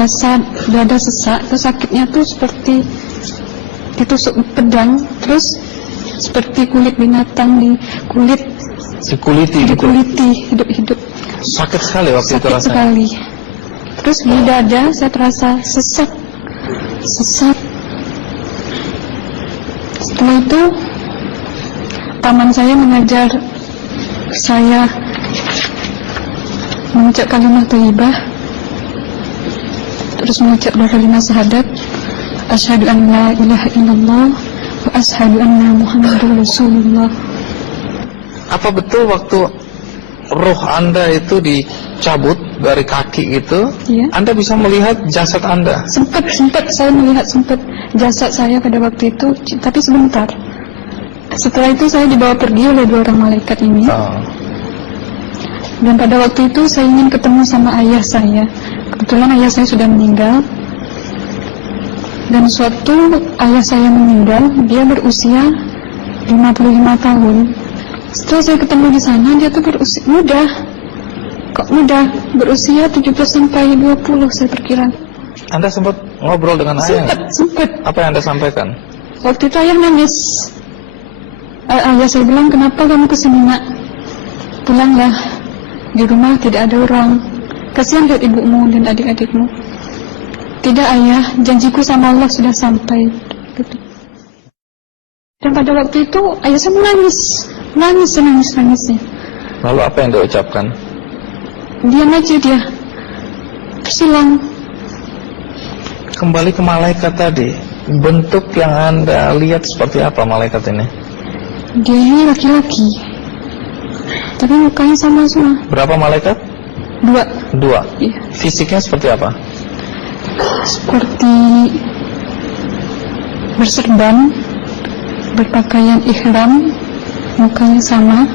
rasa dada sesak, terus sakitnya tuh seperti ditusuk pedang, terus seperti kulit binatang dikuliti hidup-hidup. Sakit sekali waktu itu rasanya. Sakit sekali. Terus di dada saya terasa sesak. Setelah itu paman saya mengajar saya mengucap kalimat thayyibah, terus mengucap kalimat syahadat, asyhadu an la ilaha illallah wa asyhadu anna muhammadar rasulullah. Apa betul waktu roh Anda itu dicabut dari kaki itu, ya, Anda bisa melihat jasad Anda? Sempat saya melihat jasad saya pada waktu itu, tapi sebentar. Setelah itu saya dibawa pergi oleh 2 orang malaikat ini. Dan pada waktu itu saya ingin ketemu sama ayah saya. Kebetulan ayah saya sudah meninggal. Dan suatu ayah saya meninggal, dia berusia 55 tahun. Setelah saya ketemu di sana, dia tuh berusia muda. Kok muda? Berusia 17 sampai 20 saya perkira. Anda sempat ngobrol dengan ayah? Sempat. Apa yang Anda sampaikan? Waktu itu ayah nangis. Ayah saya bilang, kenapa kamu kesini nak? Pulanglah, di rumah tidak ada orang. Kasihan lihat ibumu dan adik-adikmu. Tidak ayah, janjiku sama Allah sudah sampai. Dan pada waktu itu ayah saya menangis. Lalu apa yang dia ucapkan? Diam aja dia, terus hilang. Kembali ke malaikat tadi, bentuk yang Anda lihat seperti apa malaikat ini? Dia ini laki-laki, tapi mukanya sama semua. Berapa malaikat? 2. Iya. Fisiknya seperti apa? Seperti berserban, berpakaian ihram, mukanya sama.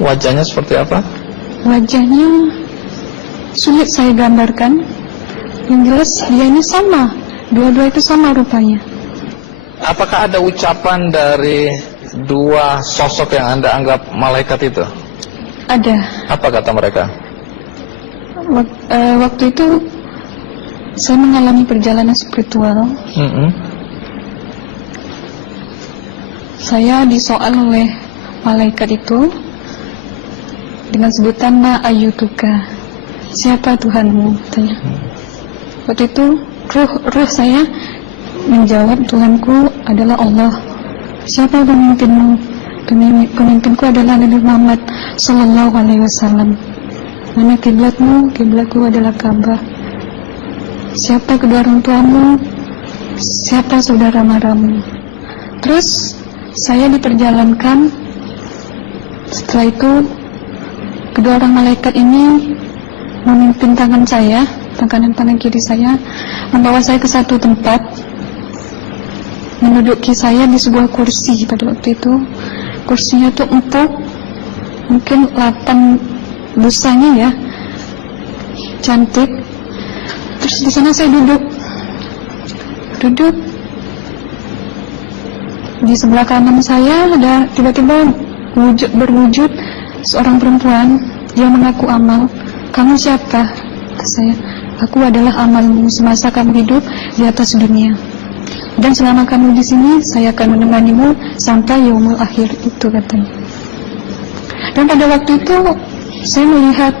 Wajahnya seperti apa? Wajahnya sulit saya gambarkan. Yang jelas dia ini sama, dua-dua itu sama rupanya. Apakah ada ucapan dari 2 sosok yang Anda anggap malaikat itu? Ada. Apa kata mereka? Waktu itu saya mengalami perjalanan spiritual. Saya disoal oleh malaikat itu dengan sebutan ma ayyutuka, siapa Tuhanmu, tanya. Waktu itu roh saya menjawab, Tuhanku adalah Allah. Siapa pemimpinmu? Pemimpinku adalah Nabi Muhammad sallallahu alaihi wasallam. Mana kiblatmu? Kiblatku adalah Ka'bah. Siapa kedua orang tuamu? Siapa saudara maramu? Terus saya diperjalankan. Setelah itu kedua orang malaikat ini memimpin tangan saya, tangan kiri saya, membawa saya ke satu tempat, menduduki saya di sebuah kursi. Pada waktu itu kursinya tuh empuk, mungkin 8 busanya ya, cantik. Terus di sana saya duduk. Di sebelah kanan saya ada tiba-tiba berwujud seorang perempuan. Dia mengaku amal. Kamu siapa? Kata saya. Aku adalah amalmu semasa kamu hidup di atas dunia. Dan selama kamu di sini, saya akan menemanimu sampai yaumul akhir, itu katanya. Dan pada waktu itu saya melihat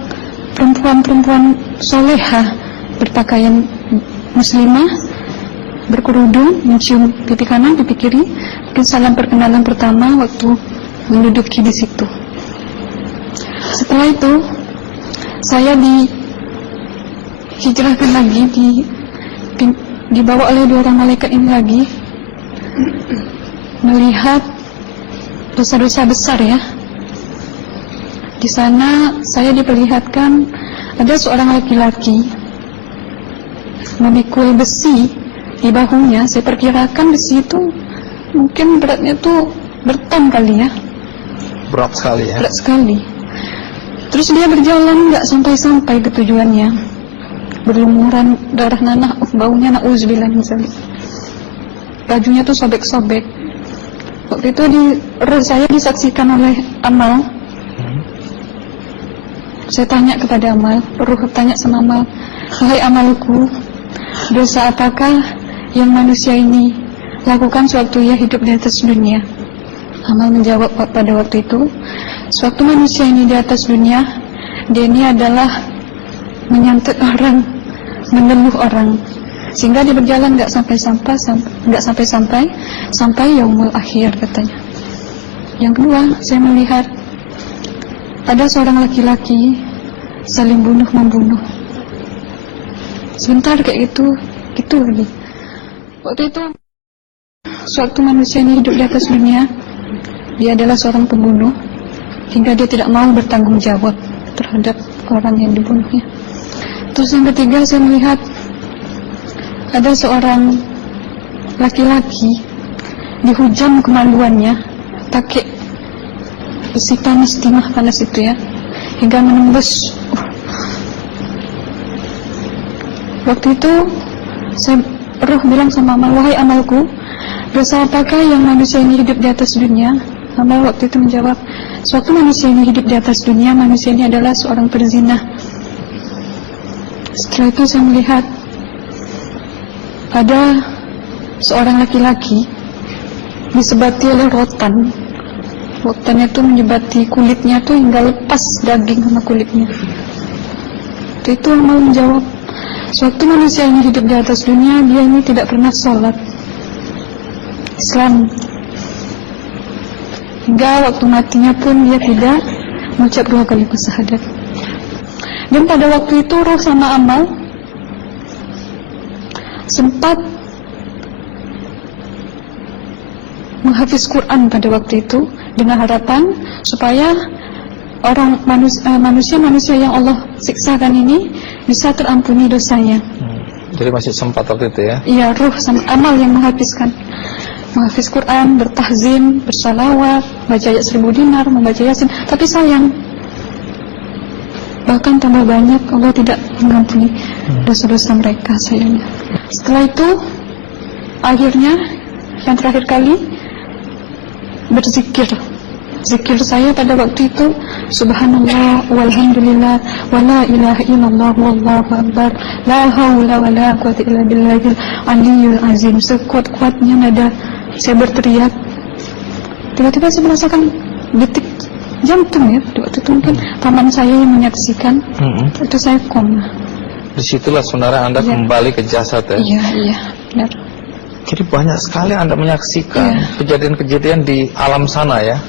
perempuan-perempuan solehah berpakaian muslimah, berkerudung, mencium pipi kanan, pipi kiri. Mungkin salam perkenalan pertama waktu menduduki di situ. Setelah itu saya dihijrahkan lagi, dibawa oleh 2 orang malaikat ini lagi, melihat dosa-dosa besar ya. Di sana saya diperlihatkan ada seorang laki-laki memikul besi di bahunya. Saya perkirakan besi itu mungkin beratnya tuh berton kali ya. Berat sekali ya. Berat sekali. Terus dia berjalan nggak sampai ke tujuannya, berlumuran darah nanah, baunya na'udzubillah misalnya. Bajunya tuh sobek-sobek. Waktu itu roh saya disaksikan oleh amal. Saya tanya kepada Amal, Ruh tanya sama Amal, wahai Amalku, dosa apakah yang manusia ini lakukan sewaktu ia hidup di atas dunia? Amal menjawab pada waktu itu, sewaktu manusia ini di atas dunia, dia ini adalah menyantet orang, meneluh orang, sehingga dia berjalan nggak sampai yaumul akhir, katanya. Yang kedua, saya melihat ada seorang laki-laki saling bunuh-membunuh. Sebentar kayak gitu lagi. Waktu itu, sewaktu manusia ini hidup di atas dunia, dia adalah seorang pembunuh, hingga dia tidak mau bertanggung jawab terhadap orang yang dibunuhnya. Terus yang ketiga, saya melihat ada seorang laki-laki dihujam kemaluannya pakai besi panas, timah panas itu ya, hingga menembus. Waktu itu Ruh bilang sama Amal, wahai Amalku, dosa apakah yang manusia ini hidup di atas dunia? Amal waktu itu menjawab, sewaktu manusia ini hidup di atas dunia, manusia ini adalah seorang perzina. Setelah itu saya melihat ada seorang laki-laki disebati oleh rotan. Rotannya itu menyebati kulitnya tuh hingga lepas daging sama kulitnya. Itu Amal menjawab, sewaktu manusia ini hidup di atas dunia, dia ini tidak pernah sholat Islam, hingga waktu matinya pun dia tidak mengucap 2 kalimat syahadat. Dan pada waktu itu Ruh sama Amal sempat menghafiz Quran pada waktu itu dengan harapan supaya orang manusia yang Allah siksakan ini bisa terampuni dosanya. Jadi masih sempat waktu itu ya? Iya, Ruh sama Amal yang menghafiz Quran, bertahzim, bersalawat, baca ayat 1000 dinar, membaca Yasin. Tapi sayang, bahkan tambah banyak Allah tidak mengampuni dosa-dosa mereka, sayangnya. Setelah itu, akhirnya yang terakhir kali berzikir. Zikir saya pada waktu itu, subhanallah walhamdulillah wala ilaha illallah wallahu akbar la haula wala quwwata illa billahil aliyyil azim. Sekuat-kuatnya nada saya berteriak. Tiba-tiba saya merasakan detik jantung ya. Waktu itu mungkin paman saya yang menyaksikan. Itu saya koma. Disitulah saudara Anda kembali ke jasad ya? Iya, benar. Jadi banyak sekali Anda menyaksikan kejadian-kejadian di alam sana ya?